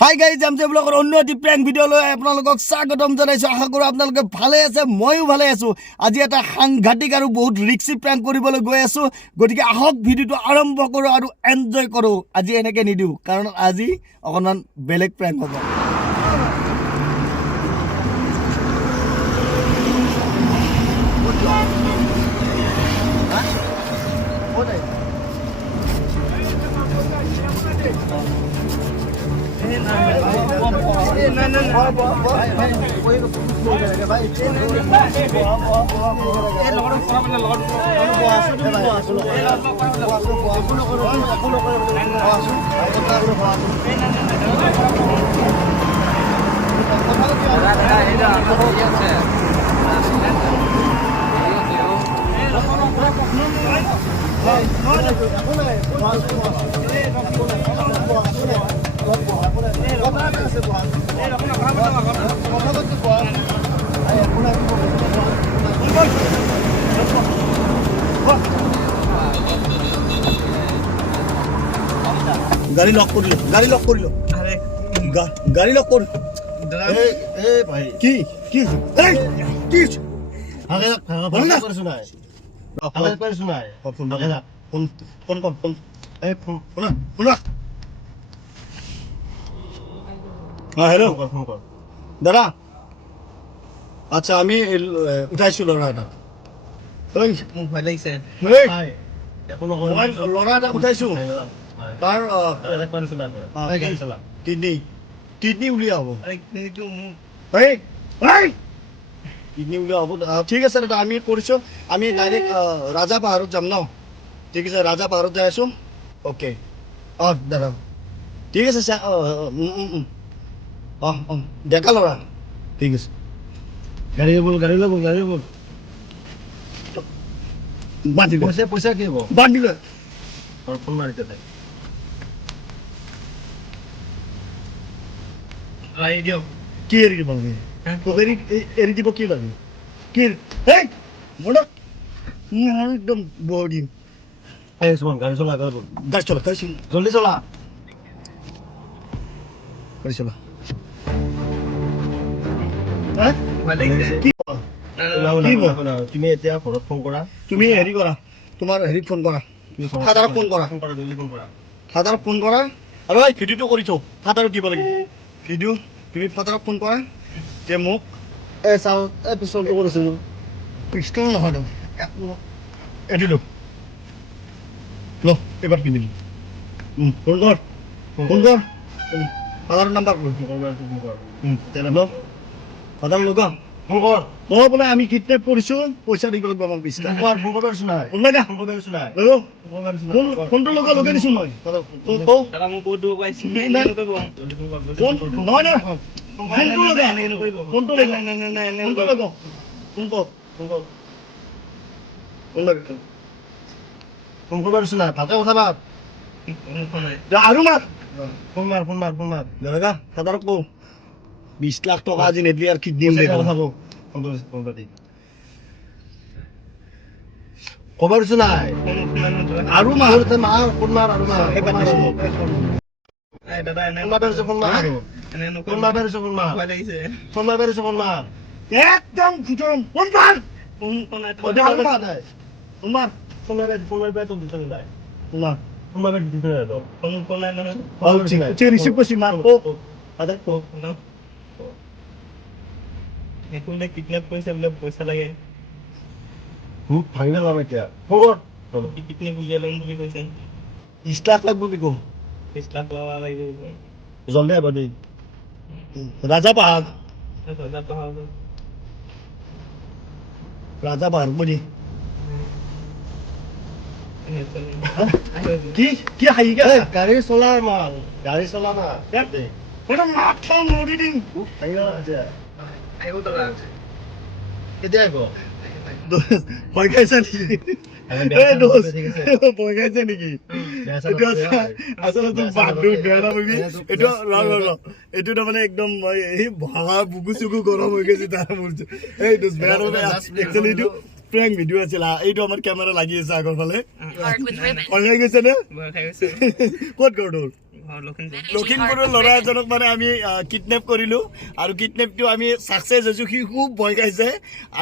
Hi guys M J ব্লগৰ অন্য এটি prank ভিডিঅ'লৈ আপোনালোকক স্বাগতম জনাইছোঁ। আশা কৰোঁ আপোনালোকে ভালে আছে, ময়ো ভালে আছোঁ। আজি এটা সাংঘাতিক আৰু বহুত ৰিক্সি প্ৰেংক কৰিবলৈ গৈ আছোঁ। গতিকে আহক ভিডিঅ'টো আৰম্ভ কৰোঁ আৰু এনজয় কৰোঁ। আজি এনেকৈ নিদিওঁ, কাৰণ আজি অকণমান বেলেগ প্ৰেংক হ'ব। গাড়ি লক কৰিলো, গাড়ি লক কৰিলো, গাড়ি লক কর। ভাই কি কি এই কি ফোন নাই ফোন ফোন কম ফোন এই ফোন শুনা শুনা হেল্ল' ফোন কর দাদা, আচ্ছা আমি উঠাইছো ল'ৰা এটা। মোক ভয় লাগিছে ল'ৰা এটা উঠাইছো, তাৰ কিডনী উলিয়াব, কিডনী উলিয়াব। ঠিক আছে দাদা, আমি কৰিছোঁ, আমি ডাইৰেক্ট ৰাজা পাহাৰত যাম ন। ঠিক আছে, ৰাজা পাহাৰত যাই আছোঁ। অ'কে, অঁ দাদা ঠিক আছে ছাৰ। ডেকা ল'ৰা, ঠিক আছে। গাড়ী বল গাড়ী ল'ব গাড়ী বল বান্ধিলে পইচা পইচা কি হ'ব বান্ধিলে ফোন মাৰি তাতে দিয়ক কি এৰি দিব লাগে? এৰি দিব কি লাগে? কি একদম বৰ দিম। এই সুমন গাড়ী চলা গাড়ী বল গাড়ি চলা, গাড়ি চলা, জলদি চলা গাড়ি চলা। তুমি এতিয়া ঘৰত ফোন কৰা, তুমি হেৰি কৰা, তোমাৰ হেৰিত ফোন কৰা, ফাদাৰক ফোন কৰা, ফাদাৰক ফোন কৰা। আৰু এই ভিডিঅ'টো কৰি থওঁ, ফাদাৰক দিব লাগিব ভিডিঅ'। তুমি ফাদাৰক ফোন কৰা যে মোক এই চাওঁ এই পিছলটো কৰিছিলোঁ পিষ্টল নহয় দে এইটো ল এবাৰ কিনিম। ফোন কৰ, ফোন কৰ, ফাদাৰৰ নাম্বাৰ ল, ফাদাৰ লগা ফোন কৰ মই বোলে আমি কিডনেপ কৰিছোঁ, পইচা দিব লাগিব আমাক 20 লাখ। ফোন কৰিব পাৰিছোঁ নাই ফোন লাগা, ফোন কৰিব পাৰিছোঁ নাই ফোনটো লগা লগাই দিছোঁ মই। মোক বহুত দুখ পাইছোঁ নহয় নহয়, ফোনটো লগা, ফোনটো লগা, ফোনটো লগা, ফোন কৰ, ফোন লাগা, ফোন কৰিব পাৰিছোঁ নাই ভালকৈ কথা পাত আৰু মাত ফোন মাৰ ফোন মাৰ ফোন মাৰ লগা। ফাদাৰক কওঁ 20 লাখ টকা আজি নেদিলে আৰু কিডনি কথা কওঁ ফোন পাতি ক'ব পাৰিছোঁ নাই আৰু মাত মাৰ ফোন মাৰ আৰু মাৰ এই পাতিছোঁ। ফোন মাৰ ফোন মাৰ ফোন মাৰ ফোন মাৰ ফোন মাৰ ফোন মাৰ একদম ভিতৰম ফোন মাৰ, ফোন ফোন মাৰ, ফোন মাৰ ফোন মাৰ তোক দিতে নাই ফোন মাৰ। ফোন মাৰ দিতে নাই ফোন নাই নহয় ৰিচিভ কৰিছি মাৰ। ফাদাৰ একোনে কিডনেপ কৰিছে বোলে পইচা লাগে মোক ভাঙি নাযাম এতিয়া খবৰ কিডনেপ উলিয়াই ল'ম বুলি কৈছে 20 লাখ লাগব বুলি কওঁ। 20 লাখ লবা লাগিব জলদি আহিব দেই। ৰাজা পাহাৰ, ৰাজা পাহাৰ বুলি কি কি হাঁহি গাড়ী চলা মাল গাড়ী চলা না মাথা মৰি দিম। কেতিয়া আহিব ভয় খাইছে নেকি? ভয় খাইছে নেকি? আচলতে এইটো তাৰমানে একদম এই ভাঙা বুকু চুকু গৰম হৈ গৈছে তাৰ মূৰটো। এই বেয়া একচুৱেলি এইটো প্ৰেংক ভিডিঅ' আছিল। এইটো আমাৰ কেমেৰা লাগি আছে আগৰ ফালে। ভয় খাই গৈছে নে? ক'ত ঘৰ তোৰ? লখিমপুৰৰ ল'ৰা এজনক মানে আমি কিডনেপ কৰিলোঁ আৰু কিডনেপটো আমি ছাকচেছ হৈছোঁ সি খুব ভয় খাইছে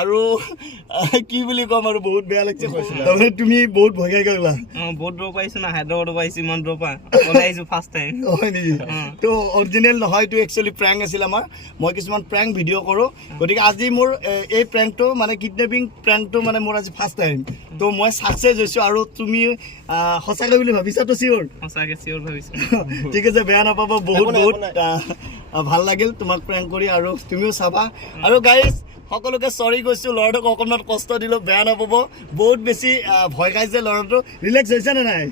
আৰু কি বুলি ক'ম আৰু বহুত বেয়া লাগিছে তাৰমানে তুমি বহুত ভয় খাই গ'লা বহুত দূৰ পাইছোঁ না হায়দৰাবাদৰ পাইছোঁ ইমান দূৰৰ পৰা অকলে আহিছোঁ ফাৰ্ষ্ট টাইম হয় নেকি তো অৰিজিনেল নহয় এইটো একচুৱেলি প্ৰেংক আছিল আমাৰ মই কিছুমান প্ৰেংক ভিডিঅ' কৰোঁ গতিকে আজি মোৰ এই প্ৰেংকটো মানে কিডনেপিং প্ৰেংকটো মানে মোৰ আজি ফাৰ্ষ্ট টাইম তো মই ছাকচেছ হৈছোঁ আৰু তুমি সঁচাকৈ বুলি ভাবিছাতো চিয়'ৰ সঁচাকৈ চিয়'ৰ ভাবিছোঁ ঠিক আছে বেয়া নাপাব বহুত বহুত ভাল লাগিল তোমাক প্ৰেংক কৰি আৰু তুমিও চাবা আৰু গাইজ সকলোকে চৰি কৈছোঁ ল'ৰাটোক অকণমান কষ্ট দিলোঁ বেয়া নাপাব বহুত বেছি ভয় খাইছে ল'ৰাটো ৰিলেক্স হৈছে নে নাই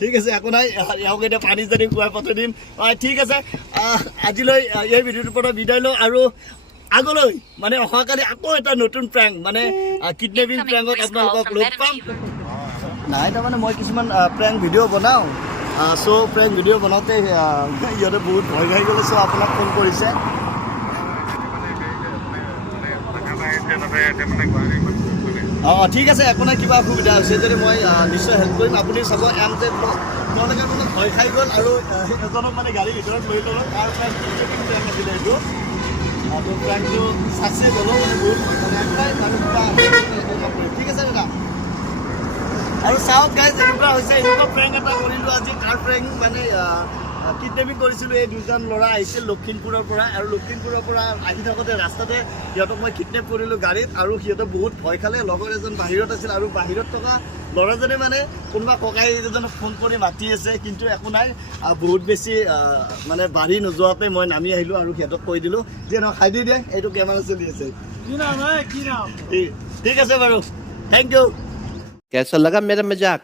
ঠিক আছে একো নাই ইয়াক এতিয়া পানী যদি খুৱাই পঠাই দিম ঠিক আছে আজিলৈ এই ভিডিঅ'টোৰ পৰা বিদায় লওঁ আৰু আগলৈ মানে অহাকালি আকৌ এটা নতুন প্ৰেংক মানে কিডনেপিং প্ৰেংকত আপোনালোকক লগ পাম নাই তাৰমানে মই কিছুমান প্ৰেংক ভিডিঅ' বনাওঁ চ' প্ৰেংক ভিডিঅ' বনাওঁতে ইহঁতে বহুত ভয় খাই গ'লে চ' আপোনাক ফোন কৰিছে ঠিক আছে একো নাই কিবা অসুবিধা হৈছে যদি মই নিশ্চয় হেল্প কৰিম আপুনি চাব তেওঁলোকে মানে ভয় খাই গ'ল আৰু এজনক মানে গাড়ীৰ ভিতৰত লৈ ল'লোঁ তাৰ প্ৰেংক আছিলে এইটো আৰু প্ৰেংকটো ছাকচেছ হ'লেও মানে বহুত ঠিক আছে দাদা আৰু চাওক গাইজ এনেকুৱা হৈছে এনেকুৱা প্ৰেংক এটা কৰিলোঁ আজি কাৰ প্ৰেংক মানে কিডনেপিং কৰিছিলোঁ এই দুজন ল'ৰা আহিছিল লখিমপুৰৰ পৰা আৰু লখিমপুৰৰ পৰা আহি থাকোঁতে ৰাস্তাতে সিহঁতক মই কিডনেপ কৰিলোঁ গাড়ীত আৰু সিহঁতক বহুত ভয় খালে লগৰ এজন বাহিৰত আছিল আৰু বাহিৰত থকা ল'ৰাজনে মানে কোনোবা ককাই এজনক ফোন কৰি মাতি আছে কিন্তু একো নাই বহুত বেছি মানে বাঢ়ি নোযোৱাতে মই নামি আহিলোঁ আৰু সিহঁতক কৈ দিলোঁ যে নহয় খাই দি দে এইটো কেমেৰা চলি আছে ঠিক আছে বাৰু থেংক ইউ कैसा लगा मेरा मजाक